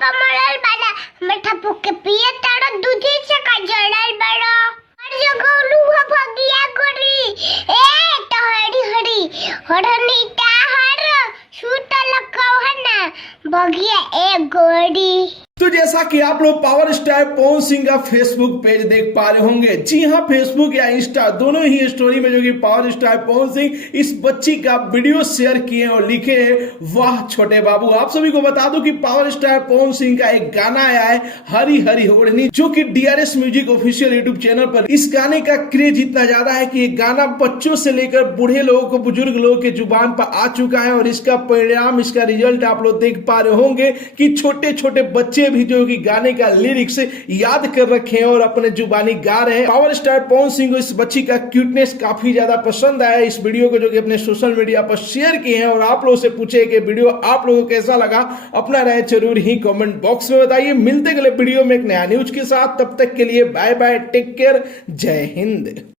पमळल बाला मठा पुके पिए तारो दूधी से का जड़ल बड़ो हर जगह लुहा भगिया गोरी ए तो हरी हरी हरनी ता हर सूतल कहना भगिया ए गोरी। तो जैसा कि आप लोग पावर स्टार पवन सिंह का फेसबुक पेज देख पा रहे होंगे, जी हाँ, फेसबुक या इंस्टा दोनों ही स्टोरी में जो कि पावर स्टार पवन सिंह इस बच्ची का वीडियो शेयर किए और लिखे हैं, वाह छोटे बाबू। आप सभी को बता दूं कि पावर स्टार पवन सिंह का एक गाना आया है हरी हरी ओढ़नी, जो कि DRS music official YouTube channel पर। इस गाने का क्रेज इतना ज्यादा है कि ये गाना बच्चों से लेकर बूढ़े लोगों को, बुजुर्ग लोगों के जुबान पर आ चुका है और इसका परिणाम, इसका रिजल्ट आप लोग देख पा रहे होंगे कि छोटे छोटे बच्चे भी जो कि गाने का लिरिक्स याद कर रखे हैं और अपने जुबानी गा रहे हैं। पावर स्टार पवन सिंह को इस बच्ची का क्यूटनेस काफी ज्यादा पसंद आया। इस वीडियो को जो कि अपने सोशल मीडिया पर शेयर किए हैं और आप लोगों से पूछे कि वीडियो आप लोगों को कैसा लगा, अपना राय जरूर ही कमेंट बॉक्स में बताइए। मिलते अगले वीडियो में एक नया न्यूज के साथ, तब तक के लिए बाय बाय, टेक केयर, जय हिंद।